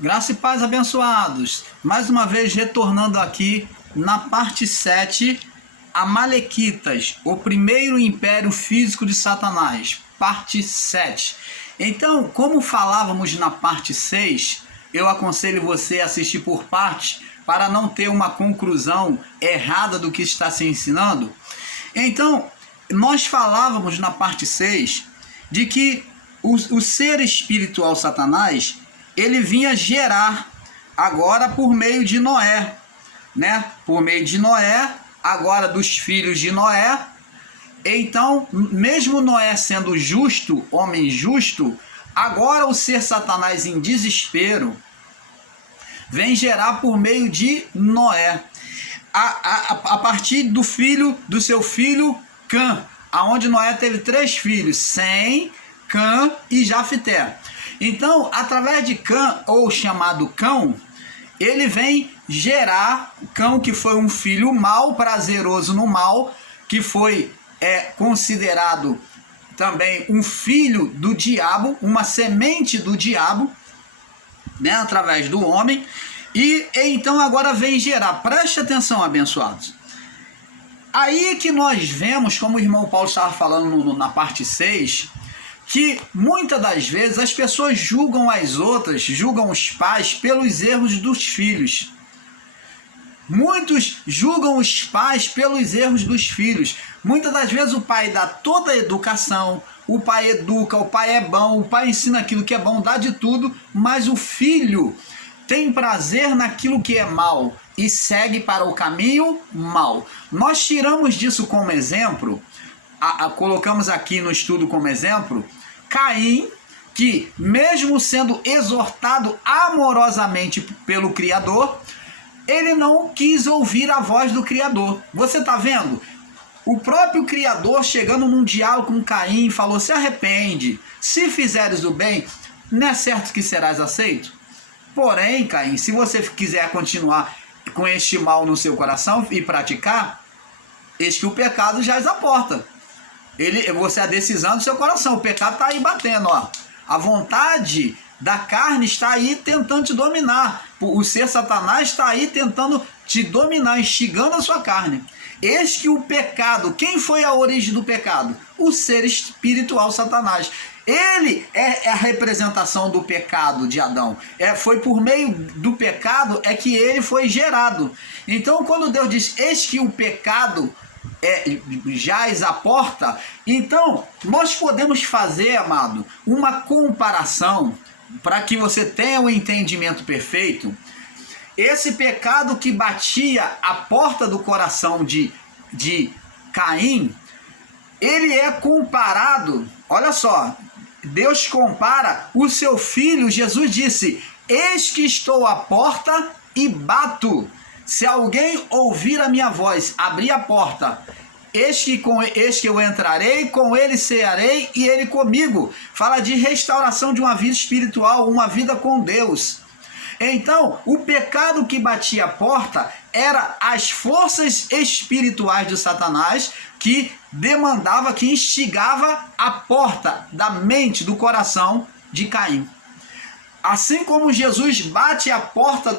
Graça e paz, abençoados. Mais uma vez retornando aqui na parte 7, Amalequitas, o primeiro império físico de Satanás, parte 7. Então, como falávamos na parte 6, eu aconselho você a assistir por partes para não ter uma conclusão errada do que está se ensinando. Então, nós falávamos na parte 6 de que o ser espiritual Satanás, ele vinha gerar agora por meio de Noé, né? Por meio de Noé, agora dos filhos de Noé. Então, mesmo Noé sendo justo, homem justo, agora o ser Satanás em desespero vem gerar por meio de Noé. A partir do seu filho Cã, aonde Noé teve 3 filhos, Sem, Cã e Jafté. Então, através de Cã, ou chamado Cão, ele vem gerar Cão, que foi um filho mau, prazeroso no mal, que foi considerado também um filho do diabo, uma semente do diabo, né, através do homem. E então agora vem gerar, preste atenção, abençoados. Aí que nós vemos, como o irmão Paulo estava falando na parte 6, que muitas das vezes as pessoas julgam as outras, julgam os pais pelos erros dos filhos. Muitos julgam os pais pelos erros dos filhos. Muitas das vezes o pai dá toda a educação, o pai educa, o pai é bom, o pai ensina aquilo que é bom, dá de tudo, mas o filho tem prazer naquilo que é mal e segue para o caminho mal. Nós tiramos disso como exemplo, colocamos aqui no estudo como exemplo, Caim, que mesmo sendo exortado amorosamente pelo Criador, ele não quis ouvir a voz do Criador. Você está vendo? O próprio Criador chegando num diálogo com Caim falou: se arrepende, se fizeres o bem, não é certo que serás aceito? Porém, Caim, se você quiser continuar com este mal no seu coração e praticar, eis que o pecado jaz à porta. Você é a decisão do seu coração, o pecado está aí batendo, ó. A vontade da carne está aí tentando te dominar. O ser Satanás está aí tentando te dominar, instigando a sua carne. Eis que o pecado, quem foi a origem do pecado? O ser espiritual Satanás. Ele é a representação do pecado de Adão. Foi por meio do pecado que ele foi gerado. Então, quando Deus diz, eis que o pecado jaz à porta, então nós podemos fazer, amado, uma comparação para que você tenha um entendimento perfeito. Esse pecado que batia a porta do coração de Caim, ele é comparado, olha só, Deus compara o seu filho. Jesus disse: eis que estou à porta e bato. Se alguém ouvir a minha voz, abrir a porta, eis que eu entrarei, com ele cearei e ele comigo. Fala de restauração de uma vida espiritual, uma vida com Deus. Então, o pecado que batia a porta era as forças espirituais de Satanás que demandava, que instigava a porta da mente, do coração de Caim. Assim como Jesus batia a porta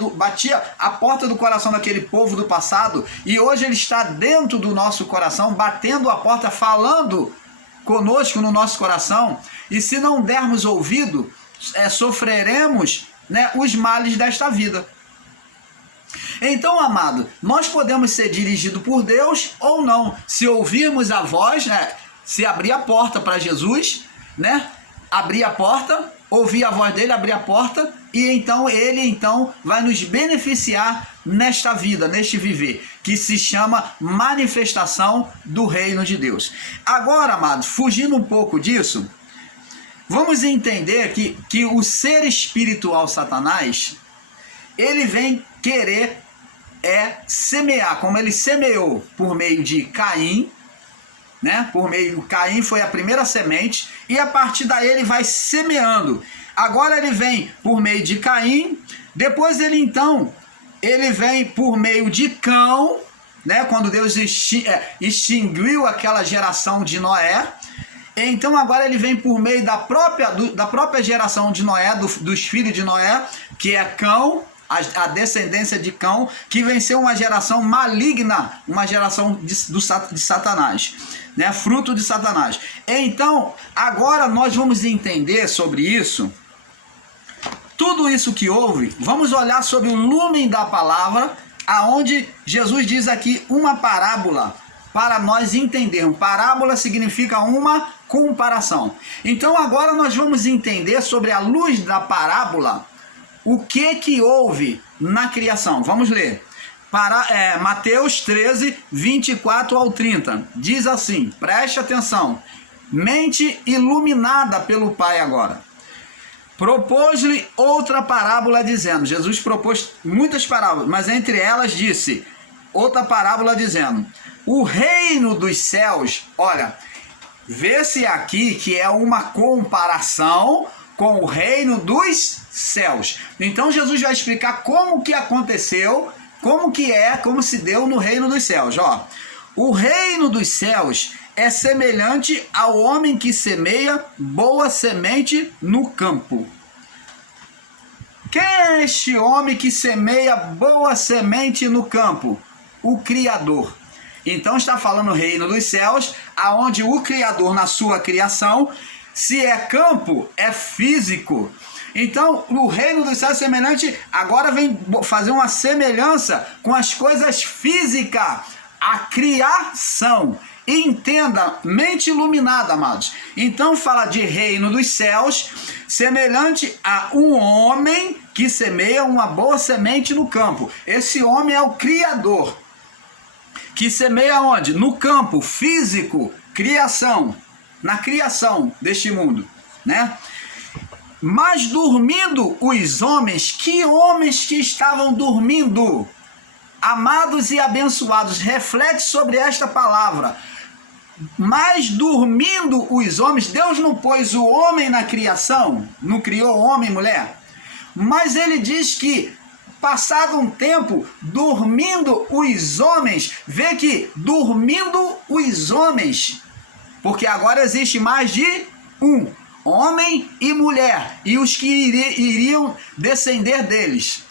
do coração daquele povo do passado, e hoje ele está dentro do nosso coração, batendo a porta, falando conosco no nosso coração, e se não dermos ouvido, sofreremos, né, os males desta vida. Então, amado, nós podemos ser dirigidos por Deus ou não. Se ouvirmos a voz, né, se abrir a porta para Jesus, né, abrir a porta, ouvir a voz dele, abrir a porta, e então ele vai nos beneficiar nesta vida, neste viver, que se chama manifestação do reino de Deus. Agora, amados, fugindo um pouco disso, vamos entender que o ser espiritual Satanás, ele vem querer semear, como ele semeou por meio de Caim, né? Caim foi a primeira semente, e a partir daí ele vai semeando. Agora ele vem por meio de Caim, depois ele vem por meio de Cão, né? Quando Deus extinguiu aquela geração de Noé, Então agora ele vem por meio da própria geração de Noé, dos filhos de Noé, que é Cão, a descendência de Cão, que venceu uma geração maligna, uma geração de Satanás, né? Fruto de Satanás. Então, agora nós vamos entender sobre isso, tudo isso que houve, vamos olhar sobre o lumen da palavra, aonde Jesus diz aqui uma parábola, para nós entendermos. Parábola significa uma comparação. Então agora nós vamos entender sobre a luz da parábola, o que houve na criação. Vamos ler. Mateus 13, 24 ao 30. Diz assim, preste atenção. Mente iluminada pelo Pai agora. Propôs-lhe outra parábola dizendo, Jesus propôs muitas parábolas, mas entre elas disse, outra parábola dizendo, o reino dos céus, olha, vê-se aqui que é uma comparação com o reino dos céus. Então Jesus vai explicar como que aconteceu, como se deu no reino dos céus. Ó, o reino dos céus é semelhante ao homem que semeia boa semente no campo. Quem é este homem que semeia boa semente no campo? O Criador. Então está falando o reino dos céus, aonde o Criador na sua criação, se é campo, é físico. Então o reino dos céus é semelhante, agora vem fazer uma semelhança com as coisas físicas, a criação. Entenda, mente iluminada, amados. Então fala de reino dos céus, semelhante a um homem que semeia uma boa semente no campo. Esse homem é o Criador, que semeia onde? No campo físico, criação, na criação deste mundo, né? Mas dormindo os homens, que homens que estavam dormindo? Amados e abençoados, reflete sobre esta palavra. Mas dormindo os homens, Deus não pôs o homem na criação, não criou homem e mulher, mas ele diz que passado um tempo, dormindo os homens, vê que dormindo os homens, porque agora existe mais de um, homem e mulher, e os que iriam descender deles.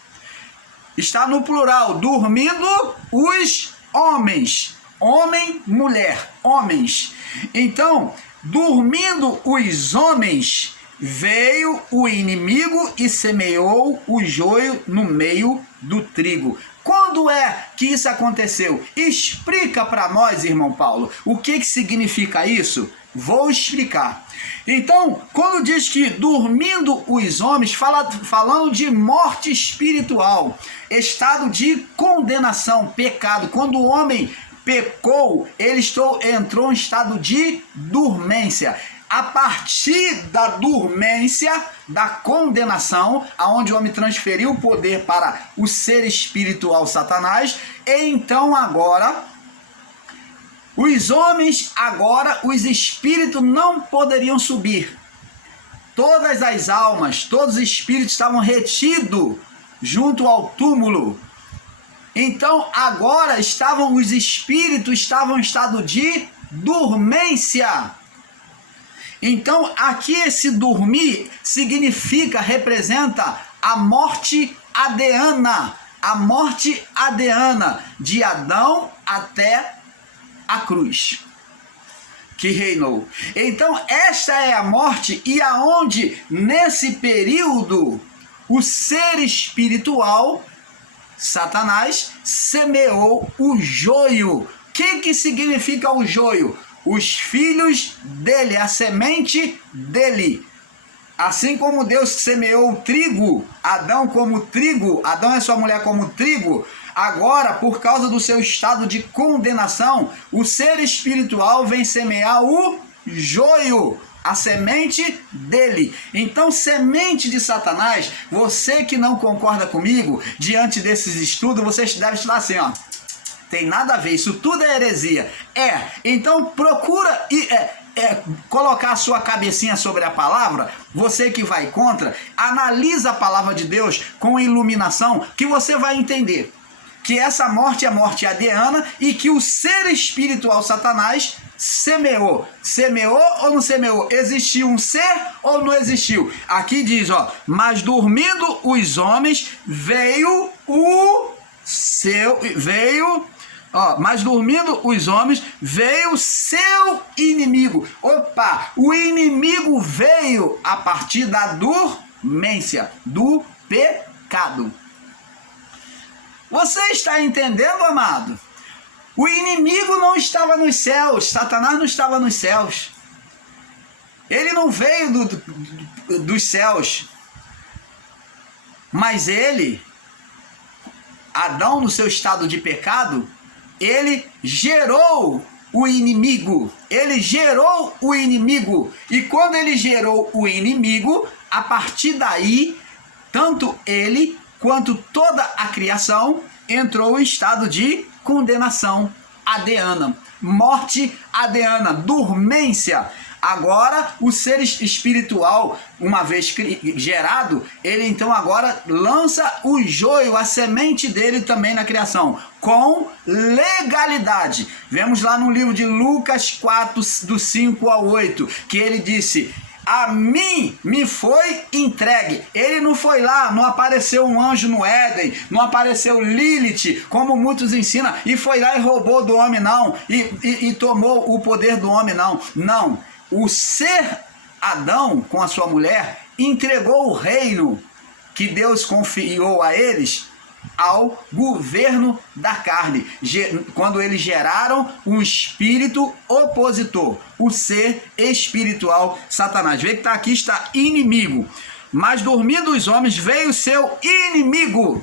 Está no plural, dormindo os homens. Homem, mulher, homens. Então, dormindo os homens, veio o inimigo e semeou o joio no meio do trigo. Quando é que isso aconteceu? Explica para nós, irmão Paulo, o que significa isso? Vou explicar. Então, quando diz que dormindo os homens, falando de morte espiritual, estado de condenação, pecado. Quando o homem pecou, ele entrou em estado de dormência. A partir da dormência, da condenação, aonde o homem transferiu o poder para o ser espiritual Satanás, então agora, os homens agora, os espíritos não poderiam subir. Todas as almas, todos os espíritos estavam retidos junto ao túmulo. Então agora os espíritos estavam em estado de dormência. Então aqui esse dormir representa a morte adeana, de Adão até a cruz, que reinou. Então esta é a morte, e aonde nesse período o ser espiritual Satanás semeou o joio. O que significa o joio? Os filhos dele, a semente dele. Assim como Deus semeou o trigo, Adão como trigo, Adão e sua mulher como trigo, agora, por causa do seu estado de condenação, o ser espiritual vem semear o joio, a semente dele. Então, semente de Satanás, você que não concorda comigo, diante desses estudos, você deve estar assim, ó. Tem nada a ver, isso tudo é heresia. Então procura colocar a sua cabecinha sobre a palavra, você que vai contra, analisa a palavra de Deus com iluminação, que você vai entender que essa morte é morte adeana e que o ser espiritual Satanás semeou. Semeou ou não semeou? Existiu um ser ou não existiu? Aqui diz, ó, mas dormindo os homens, mas dormindo os homens, veio seu inimigo. Opa, o inimigo veio a partir da dormência, do pecado. Você está entendendo, amado? O inimigo não estava nos céus, Satanás não estava nos céus. Ele não veio dos céus. Mas ele, Adão, no seu estado de pecado, ele gerou o inimigo. Ele gerou o inimigo. E quando ele gerou o inimigo, a partir daí, tanto ele quanto toda a criação entrou em estado de condenação adeana, morte adeana, dormência. Agora, o ser espiritual, uma vez gerado, ele então agora lança o joio, a semente dele também na criação, com legalidade. Vemos lá no livro de Lucas 4, do 5 ao 8, que ele disse: a mim me foi entregue. Ele não foi lá, não apareceu um anjo no Éden, não apareceu Lilith, como muitos ensinam, e foi lá e roubou do homem, não, e tomou o poder do homem, não. Não, o ser Adão com a sua mulher entregou o reino que Deus confiou a eles ao governo da carne, quando eles geraram um espírito opositor, o ser espiritual Satanás. Vê que está aqui, está inimigo. Mas dormindo os homens, veio o seu inimigo.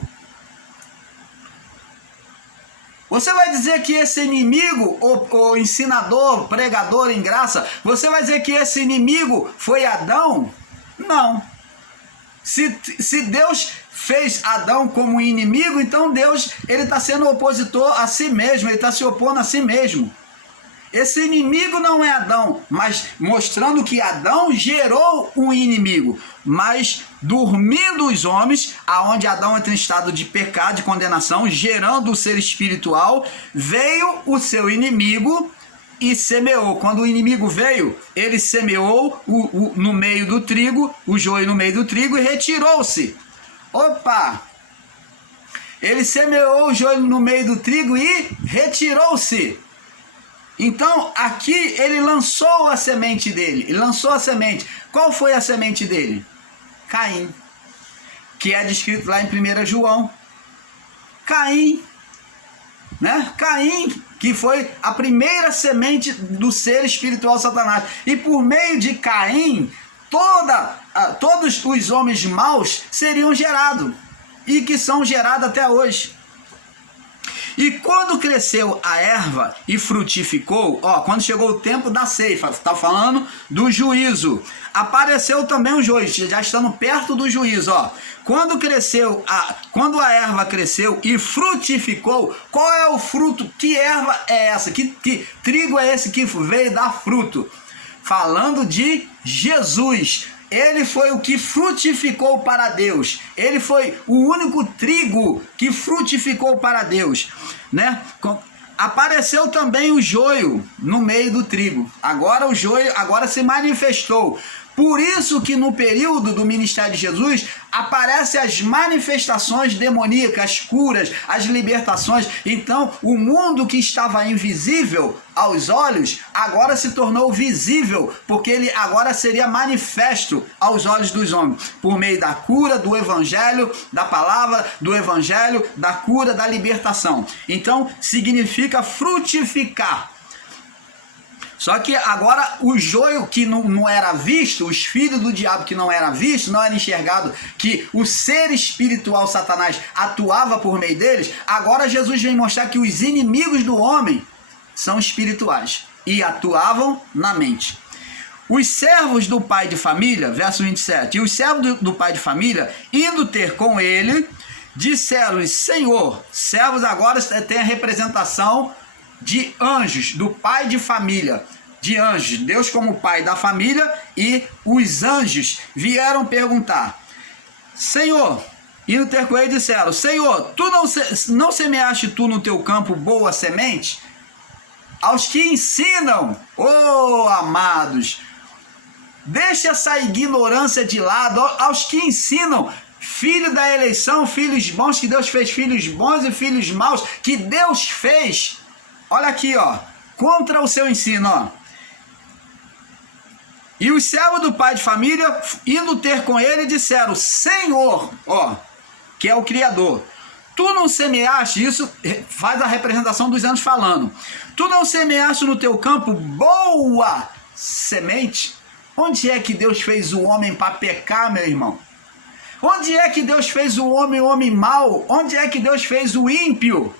Você vai dizer que esse inimigo, o ensinador, pregador em graça, você vai dizer que esse inimigo foi Adão? Não. Se Deus fez Adão como inimigo, então Deus, ele está sendo opositor a si mesmo, ele está se opondo a si mesmo. Esse inimigo não é Adão, mas mostrando que Adão gerou um inimigo. Mas dormindo os homens, aonde Adão entra em estado de pecado, de condenação, gerando o ser espiritual, veio o seu inimigo e semeou. Quando o inimigo veio, ele semeou no meio do trigo, o joio no meio do trigo, e retirou-se. Opa! Ele semeou o joio no meio do trigo e retirou-se. Então, aqui ele lançou a semente dele. Ele lançou a semente. Qual foi a semente dele? Caim. Que é descrito lá em 1 João. Caim. Né? Caim, que foi a primeira semente do ser espiritual Satanás. E por meio de Caim, todos os homens maus seriam gerados. E que são gerados até hoje. E quando cresceu a erva e frutificou, quando chegou o tempo da ceifa, está falando do juízo, apareceu também o joio, já estamos perto do juízo, Quando a erva cresceu e frutificou, qual é o fruto? Que erva é essa? Que trigo é esse que veio dar fruto? Falando de Jesus. Ele foi o que frutificou para Deus. Ele foi o único trigo que frutificou para Deus, né? Apareceu também o joio no meio do trigo. Agora o joio se manifestou. Por isso que no período do ministério de Jesus aparecem as manifestações demoníacas, as curas, as libertações. Então o mundo que estava invisível aos olhos agora se tornou visível, porque ele agora seria manifesto aos olhos dos homens, por meio da cura, do evangelho, da palavra, do evangelho, da cura, da libertação. Então significa frutificar. Só que agora o joio que não era visto, os filhos do diabo que não era visto, não era enxergado, que o ser espiritual Satanás atuava por meio deles, agora Jesus vem mostrar que os inimigos do homem são espirituais e atuavam na mente. Os servos do pai de família, verso 27, e os servos do pai de família, indo ter com ele, disseram-lhe: Senhor, servos agora tem a representação de anjos, do pai de família, de anjos, Deus como pai da família, e os anjos vieram perguntar: Senhor, indo ter com ele, disseram: Senhor, tu não semeaste tu no teu campo boa semente? aos que ensinam, oh amados, deixa essa ignorância de lado, aos que ensinam, filho da eleição, filhos bons, que Deus fez filhos bons e filhos maus, que Deus fez, olha aqui, ó, contra o seu ensino, ó. E os servos do pai de família, indo ter com ele, disseram, Senhor, ó, que é o Criador, tu não semeaste, isso faz a representação dos anos falando, tu não semeaste no teu campo boa semente? Onde é que Deus fez o homem para pecar, meu irmão? Onde é que Deus fez o homem mau? Onde é que Deus fez o ímpio?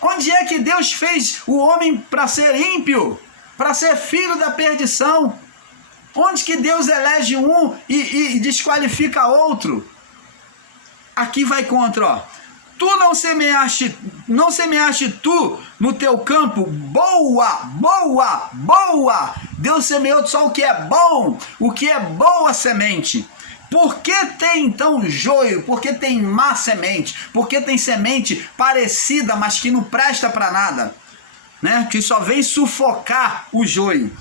Onde é que Deus fez o homem para ser ímpio? Para ser filho da perdição? Onde que Deus elege um e desqualifica outro? Aqui vai contra, ó. Tu não semeaste tu no teu campo boa. Deus semeou só o que é bom, o que é boa semente. Por que tem então joio? Por que tem má semente? Por que tem semente parecida, mas que não presta para nada? Né? Que só vem sufocar o joio.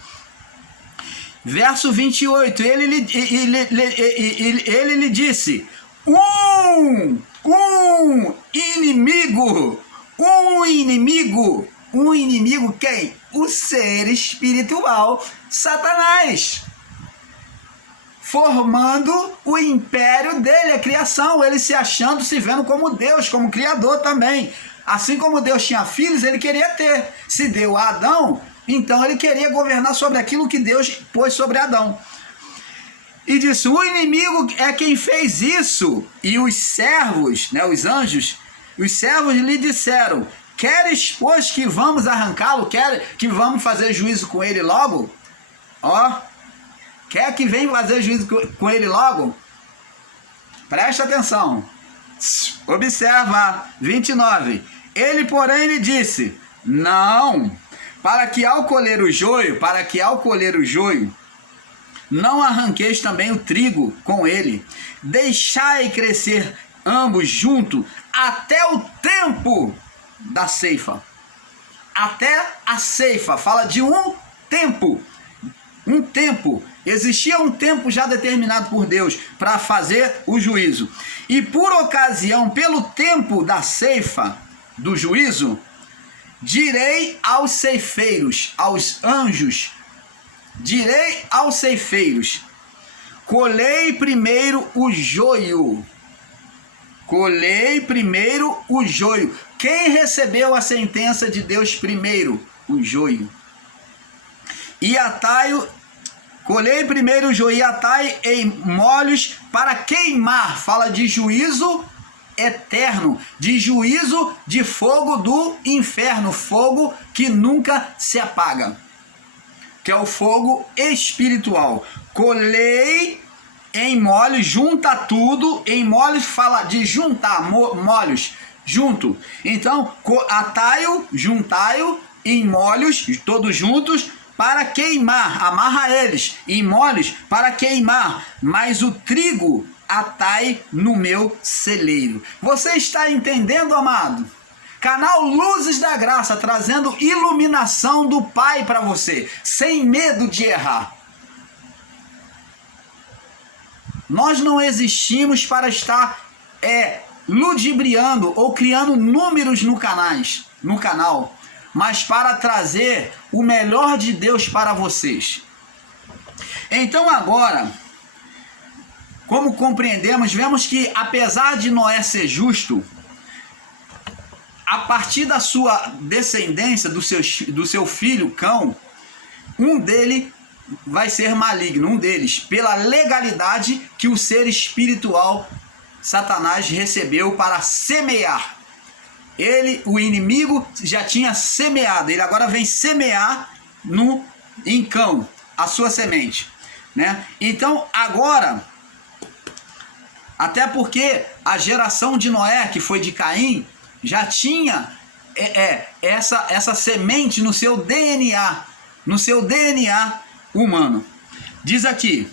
Verso 28, ele lhe disse, um inimigo quem? O ser espiritual, Satanás, formando o império dele, a criação, ele se achando, se vendo como Deus, como Criador também. Assim como Deus tinha filhos, ele queria ter. Se deu a Adão, então ele queria governar sobre aquilo que Deus pôs sobre Adão. E disse, o inimigo é quem fez isso. E os servos, né, os anjos, os servos lhe disseram, queres, pois, que vamos arrancá-lo? Quer que vamos fazer juízo com ele logo? Ó, quer que venha fazer juízo com ele logo? Presta atenção. Observa, 29. Ele, porém, lhe disse, não, para que ao colher o joio, não arranqueis também o trigo com ele. Deixai crescer ambos juntos até o tempo da ceifa. Até a ceifa. Fala de um tempo. Um tempo. Existia um tempo já determinado por Deus para fazer o juízo. E por ocasião, pelo tempo da ceifa, do juízo, direi aos ceifeiros, aos anjos, direi aos ceifeiros, colhei primeiro o joio. Colhei primeiro o joio. Quem recebeu a sentença de Deus primeiro? O joio. E atai-o, colhei primeiro o joio e atai em molhos para queimar. Fala de juízo eterno, de juízo de fogo do inferno, fogo que nunca se apaga, que é o fogo espiritual. Colhei em molhos, junta tudo, em molhos fala de juntar, molhos, junto. Então, atai-o, juntai-o em molhos, todos juntos, para queimar, amarra eles em molhos para queimar, mas o trigo atai no meu celeiro. Você está entendendo, amado? Canal Luzes da Graça, trazendo iluminação do Pai para você, sem medo de errar. Nós não existimos para estar ludibriando ou criando números no canal, mas para trazer o melhor de Deus para vocês. Então agora, como compreendemos, vemos que apesar de Noé ser justo, a partir da sua descendência, do seu filho Cão, um dele vai ser maligno, um deles, pela legalidade que o ser espiritual Satanás recebeu para semear. Ele, o inimigo, já tinha semeado, ele agora vem semear em Cão a sua semente, né? Então agora, até porque a geração de Noé, que foi de Caim, já tinha essa semente no seu DNA humano. Diz aqui,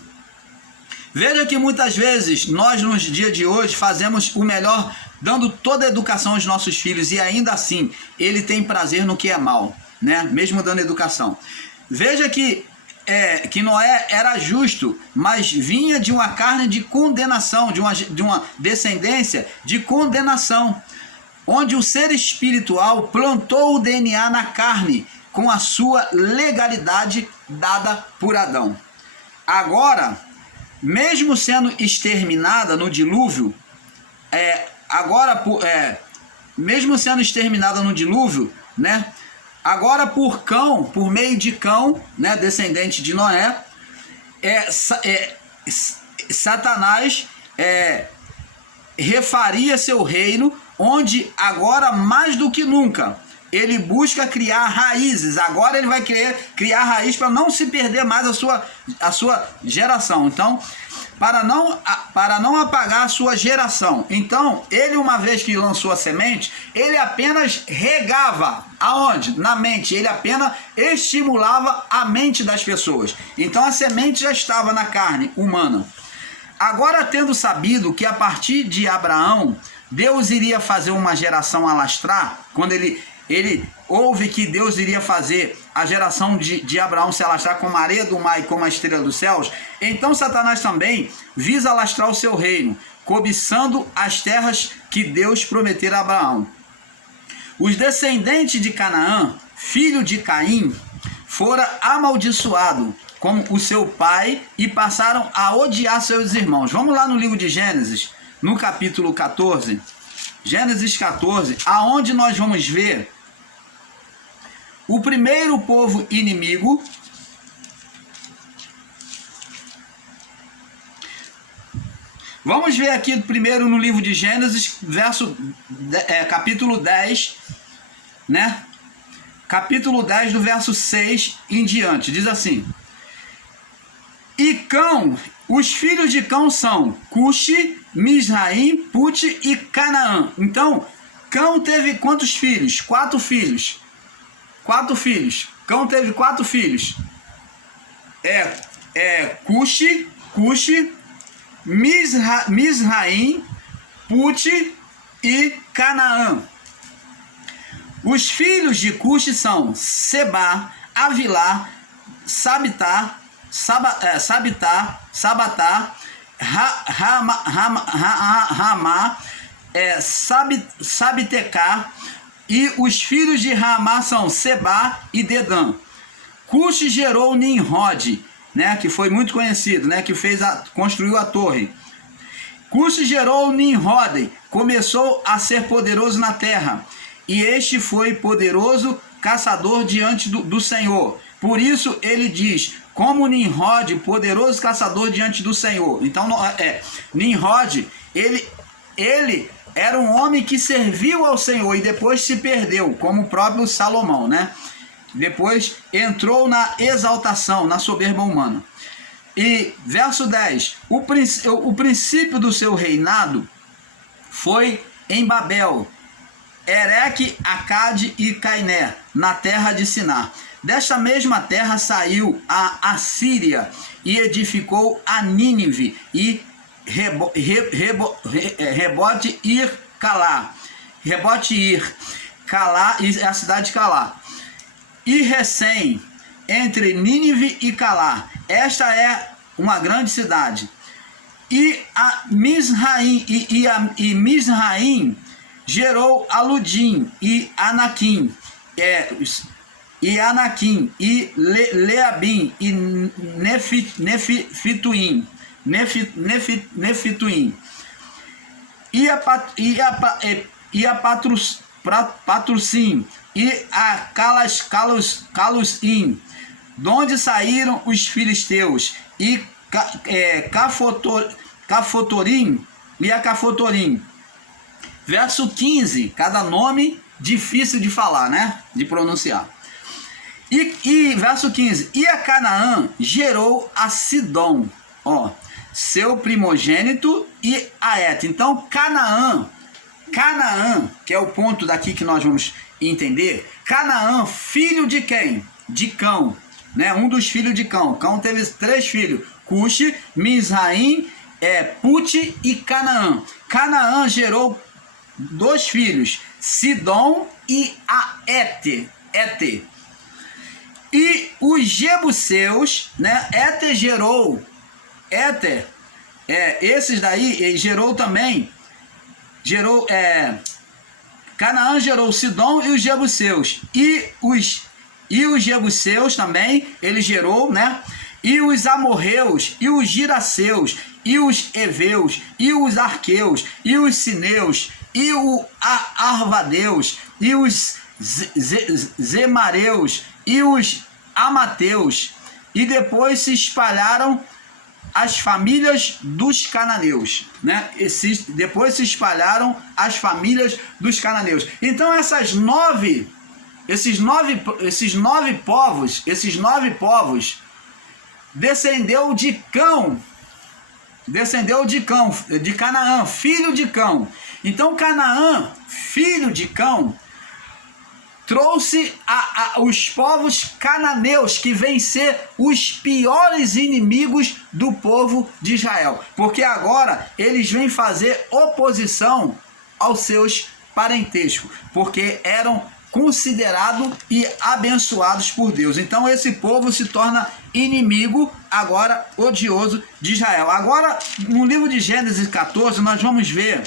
veja que muitas vezes nós nos dias de hoje fazemos o melhor dando toda a educação aos nossos filhos, e ainda assim ele tem prazer no que é mal, né? Mesmo dando educação. Veja que Noé era justo, mas vinha de uma carne de condenação, de uma descendência de condenação, onde o ser espiritual plantou o DNA na carne com a sua legalidade dada por Adão. Agora, mesmo sendo exterminada no dilúvio, mesmo sendo exterminada no dilúvio, né? Agora por meio de Cão, né, descendente de Noé, Satanás refaria seu reino, onde agora mais do que nunca ele busca criar raízes. Agora ele vai querer criar raiz para não se perder mais a sua geração. Então, para não apagar a sua geração. Então, ele, uma vez que lançou a semente, ele apenas regava. Aonde? Na mente. Ele apenas estimulava a mente das pessoas. Então, a semente já estava na carne humana. Agora, tendo sabido que a partir de Abraão, Deus iria fazer uma geração alastrar, quando ele ouve que Deus iria fazer a geração de Abraão se alastrar como a areia do mar e como a estrela dos céus, então Satanás também visa alastrar o seu reino, cobiçando as terras que Deus prometera a Abraão. Os descendentes de Canaã, filho de Caim, foram amaldiçoados como o seu pai e passaram a odiar seus irmãos. Vamos lá no livro de Gênesis, no capítulo 14, Gênesis 14, aonde nós vamos ver o primeiro povo inimigo, vamos ver aqui primeiro no livro de Gênesis, capítulo 10, né? Capítulo 10, do verso 6 em diante, diz assim: E Cão, os filhos de Cão são Cuxi, Misraim, Pute e Canaã. Então, Cão teve quantos filhos? 4 filhos. 4 filhos. Cão teve 4 filhos. Cuxi, Misraim, Pute e Canaã. Os filhos de Cuxi são Sebá, Avilá, Sabitar, Sabatá, Ramá, Sabitecá. E os filhos de Ramá são Sebá e Dedã. Cuxi gerou Nimrod, né, que foi muito conhecido, né, que construiu a torre. Cuxi gerou Nimrod, começou a ser poderoso na terra, e este foi poderoso caçador diante do Senhor. Por isso ele diz, como Nimrod, poderoso caçador diante do Senhor. Então, Nimrod, ele era um homem que serviu ao Senhor e depois se perdeu, como o próprio Salomão, né? Depois entrou na exaltação, na soberba humana. E verso 10, o princípio do seu reinado foi em Babel, Ereque, Acade e Cainé, na terra de Siná. Desta mesma terra saiu a Assíria e edificou a Nínive e Rebote Ir Calá, Calá e a cidade de Calá. E Recém, entre Nínive e Calá, esta é uma grande cidade. E a Misraim, e Misraim gerou Aludim e Anaquim, e Leabim e Nefituim. Nefituim. E a Patrucim e a Calusim, de onde saíram os filisteus, e Cafotorim e a Cafotorim. Verso 15, cada nome difícil de falar, né? De pronunciar. E verso 15, e a Canaã gerou a Sidom, seu primogênito, e a Et. Então, Canaã, que é o ponto daqui que nós vamos entender, Canaã, filho de quem? De Cão, né? Um dos filhos de Cão. Cão teve 3 filhos, Cuxi, Misraim, Pute e Canaã. Canaã gerou dois filhos, Sidom e a Éter. E os jebuseus, né? Esses daí gerou também, Canaã gerou Sidom e os jebuseus. E os jebuseus também, ele gerou, né? E os amorreus, e os giraseus, e os heveus, e os arqueus, e os sineus, e os arvadeus, e os zemareus, e os amateus. E depois se espalharam as famílias dos cananeus, né? Depois se espalharam as famílias dos cananeus. Então esses nove povos descendeu de Canaã, filho de Cão. Então Canaã, filho de Cão, trouxe os povos cananeus, que vêm ser os piores inimigos do povo de Israel, porque agora eles vêm fazer oposição aos seus parentescos, porque eram considerados e abençoados por Deus. Então esse povo se torna inimigo, agora odioso de Israel. Agora, no livro de Gênesis 14, nós vamos ver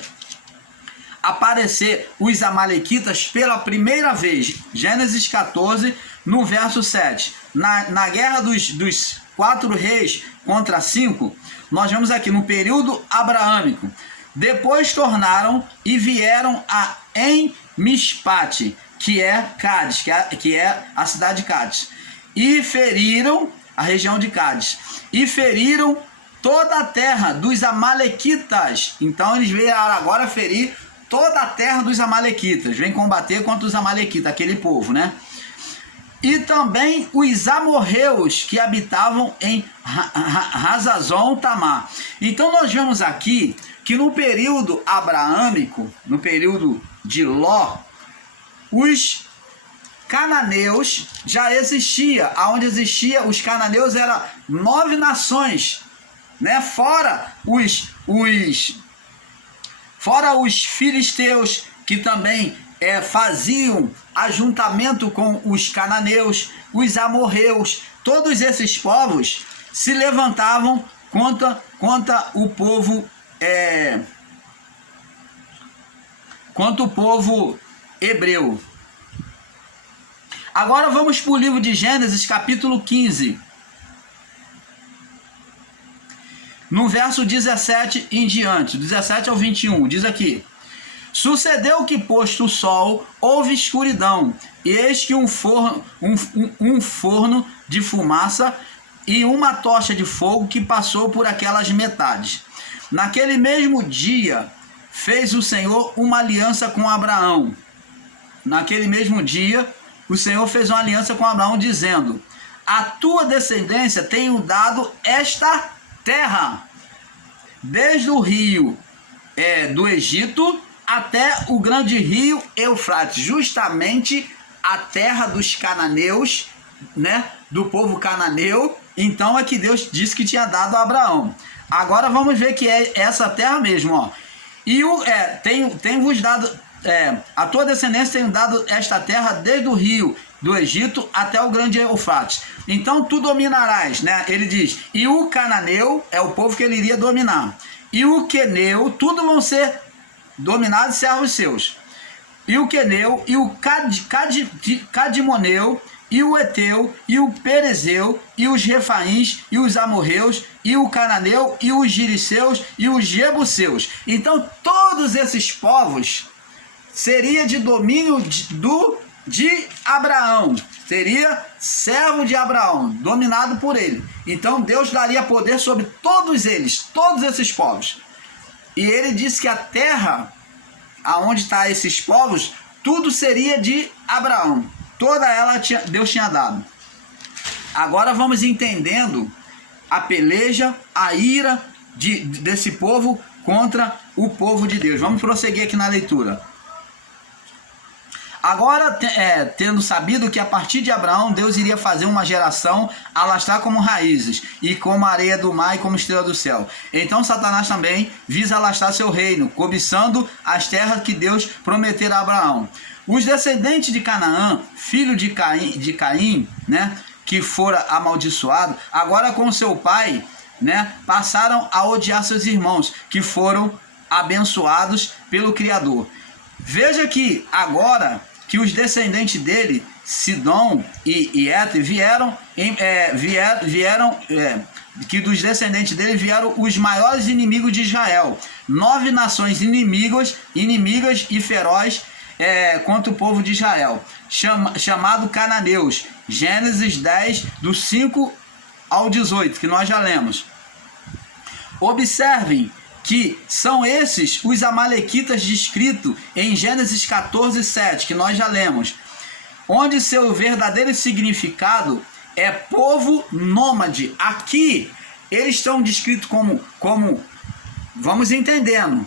aparecer os amalequitas pela primeira vez. Gênesis 14, no verso 7. Na guerra dos 4 reis contra 5, nós vemos aqui no período abraâmico. Depois tornaram e vieram a Em-Mispate, que é Cádiz, que é a cidade de Cádiz, e feriram a região de Cádiz, e feriram toda a terra dos amalequitas. Então eles vieram agora ferir toda a terra dos amalequitas, vem combater contra os amalequitas, aquele povo, né? E também os amorreus que habitavam em Hazazon Tamar. Então nós vemos aqui que no período abraâmico, no período de Ló, os cananeus já existia. Aonde existia os cananeus eram 9 nações, né? Fora os filisteus, que também faziam ajuntamento com os cananeus, os amorreus. Todos esses povos se levantavam contra o povo hebreu. Agora vamos para o livro de Gênesis, capítulo 15. No verso 17 em diante, 17 ao 21, diz aqui: Sucedeu que, posto o sol, houve escuridão, e eis que um forno de fumaça e uma tocha de fogo que passou por aquelas metades. Naquele mesmo dia fez o Senhor uma aliança com Abraão. Naquele mesmo dia o Senhor fez uma aliança com Abraão, dizendo: a tua descendência tenho dado esta terra, desde o rio do Egito até o grande rio Eufrates, justamente a terra dos cananeus, né, do povo cananeu. Então é que Deus disse que tinha dado a Abraão. Agora vamos ver que é essa terra mesmo, ó. E tenho-vos dado, a tua descendência tem dado esta terra desde o rio do Egito até o grande Eufrates. Então tu dominarás, né? Ele diz, e o cananeu é o povo que ele iria dominar, e o queneu, tudo vão ser dominados servos seus, e o queneu, e o cadimoneu, e o eteu, e o perezeu, e os refaíns, e os amorreus, e o cananeu, e os giriseus, e os jebuseus. Então todos esses povos seria de domínio de Abraão, seria servo de Abraão, dominado por ele. Então Deus daria poder sobre todos eles, todos esses povos. E ele disse que a terra aonde está esses povos, tudo seria de Abraão. Toda ela Deus tinha dado. Agora vamos entendendo a peleja, a ira desse povo contra o povo de Deus. Vamos prosseguir aqui na leitura. Agora, tendo sabido que a partir de Abraão, Deus iria fazer uma geração alastrar como raízes, e como a areia do mar e como estrela do céu. Então Satanás também visa alastrar seu reino, cobiçando as terras que Deus prometera a Abraão. Os descendentes de Canaã, filho de Caim, né, que fora amaldiçoado, agora com seu pai, né, passaram a odiar seus irmãos, que foram abençoados pelo Criador. Veja que agora que os descendentes dele, Sidom e Eter, que dos descendentes dele vieram os maiores inimigos de Israel. 9 nações inimigas e ferozes contra o povo de Israel, chamado cananeus. Gênesis 10, do 5 ao 18, que nós já lemos. Observem que são esses os amalequitas descritos em Gênesis 14, 7, que nós já lemos, onde seu verdadeiro significado é povo nômade. Aqui eles estão descritos como vamos entendendo,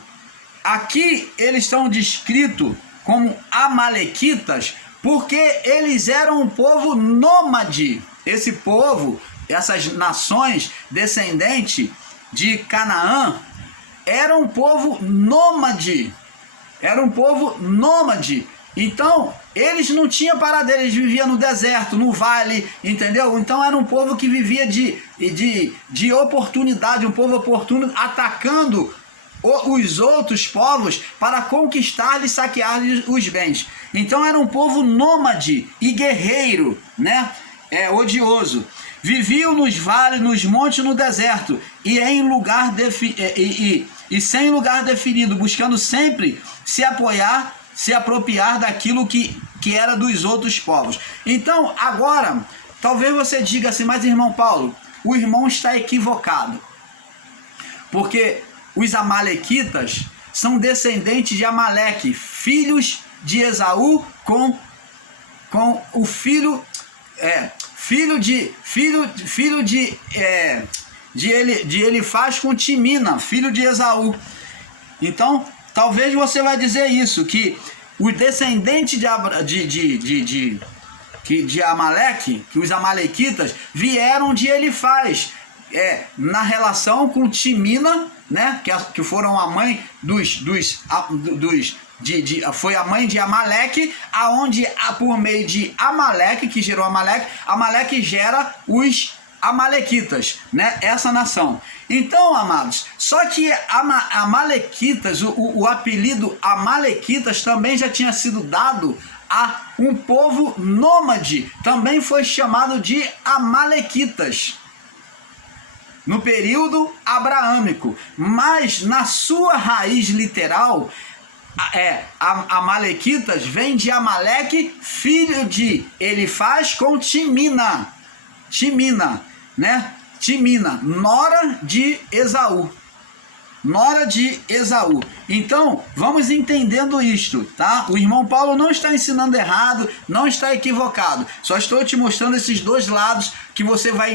aqui eles estão descritos como amalequitas, porque eles eram um povo nômade. Esse povo, essas nações descendentes de Canaã, era um povo nômade. Era um povo nômade. Então, eles não tinham paradeiro, eles viviam no deserto, no vale, entendeu? Então, era um povo que vivia de oportunidade, um povo oportuno, atacando os outros povos para conquistar-lhes e saquear-lhes os bens. Então, era um povo nômade e guerreiro, né? Odioso. Viviam nos vales, nos montes, no deserto, e sem lugar definido, buscando sempre se apropriar daquilo que era dos outros povos. Então, agora, talvez você diga assim, mas irmão Paulo, o irmão está equivocado, porque os amalequitas são descendentes de Amaleque, filhos de Esaú com o filho de Elifaz com Timina, filho de Esaú. Então, talvez você vai dizer isso, que os descendentes de Amaleque, que os amalequitas vieram de Elifaz, na relação com Timina, né, que foram a mãe foi a mãe de Amaleque, aonde por meio de Amaleque, que gerou Amaleque gera os amalequitas, né, essa nação. Então, amados, só que amalequitas, o apelido amalequitas também já tinha sido dado a um povo nômade, também foi chamado de amalequitas no período abraâmico, mas na sua raiz literal, amalequitas vem de Amaleque, filho de Elifaz com Timina, né? Timina, nora de Esaú. Então, vamos entendendo isto, tá? O irmão Paulo não está ensinando errado, não está equivocado. Só estou te mostrando esses dois lados que você vai